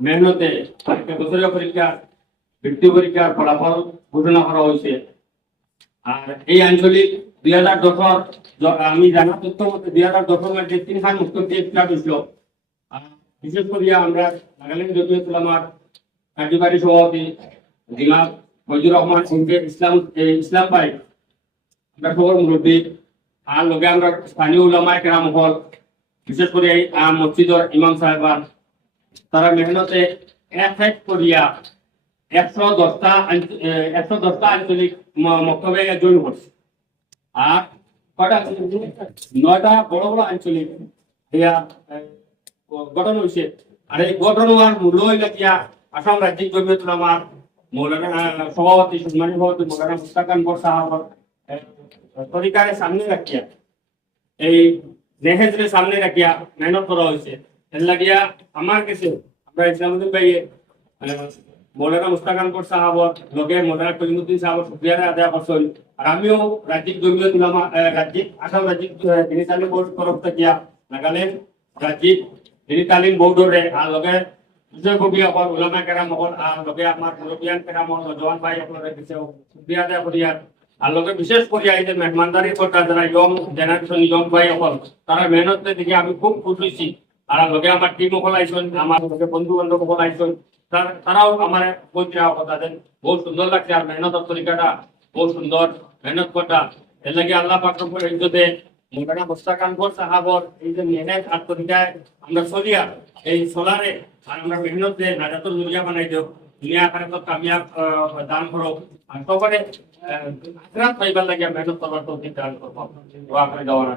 মেহনতে বছরীয় পরীক্ষা বৃত্তি পরীক্ষার ফলাফল ঘোষণা করা হয়েছে। আর এই আঞ্চলিক 2010 আমি জানা তথ্য মতে 2010 মধ্যে 3খান মুক্তি এক্সাম হয়েছিল। বিশেষ করে আমরা নাগাল্যান্ড জমিয়তুল উলামার কার্যকারী সভাপতি জনাব ফজলুর রহমান সিংকে ইসলাম ভাই আমরা খবর মুরব্বী আর লগে আমরা স্থানীয় উলামায়ে কেরাম হল, বিশেষ করে এই মসজিদের ইমাম সাহেবান তারা মেহনতে এক করিয়া 110টা আঞ্চলিক মক্তবে জয়েন করছে। আর কটা 9টা বড় বড় আঞ্চলিক গঠন হয়েছে। আর এই গঠন হওয়ার মূল্য হইলে গিয়া আসাম রাজ্যিক জমিয়তুল উলামার মৌলানা সভাপতি সম্মানী সভাপতি মৌলানা মুশতাক আনওয়ার সাহেবের তরিকারে সামনে রাখিয়া এই নেহেজরে সামনে রাখিয়া মেহনত করা হয়েছে। এর লাগিয়া আমার কাছে আমরা ইসলামুদ্দিন ভাইয়ে মৌলানা মুশতাক আনওয়ার সাহেবের লগে মৌলানা কলিমুদ্দিন সাহেবের শুকরিয়া আদায় করছেন। আর আমিও রাজ্যিক জমিয়তুল উলামা আসাম রাজ্যিক দিনী তালিম বোর্ড তরফ থেকে নাগাল্যান্ড রাজ্যিক দিনী তালিম বোর্ডরে আর লগে বিশেষভাবে হল উলামা কেরাম হল আর লগে আমার মুরব্বিয়ান কেরাম হল জওয়ান ভাই আপনারা কিছু শুকরিয়া আদায় করিয়া আর লগে বিশেষ করে এই যে মেহমানদারি করতে যারা ইয়ং জেনারেশন ইয়ং ভাই হল তারা মেহনত দেখে আমি খুব খুশি হয়েছি। আর লগে আমার টিম হল আইসন, আমার লগে বন্ধু বান্ধব হল আইসন, তারাও আমার বলতে কথা দেন বহুত সুন্দর লাগছে। আর মেহনতের তরিকাটা বহুত সুন্দর, মেহনত করা এর লাগে আল্লাহ পাক রব্বুল ইজ্জতে মৌলানা মুশতাক আনওয়ার সাহেবের এই যে মেহনত আর তরিকায় আমরা চলিয়া এই চলারে আর আমরা মেহনত যে নাজাতুল দুনিয়া বানাই দিও, দুনিয়া আখিরাতত কামিয়াব দান করো আর সবারে আখিরাত পাইবার লাগে মেহনত করবার তৌফিক দান করো। দোয়া করে দেওয়ার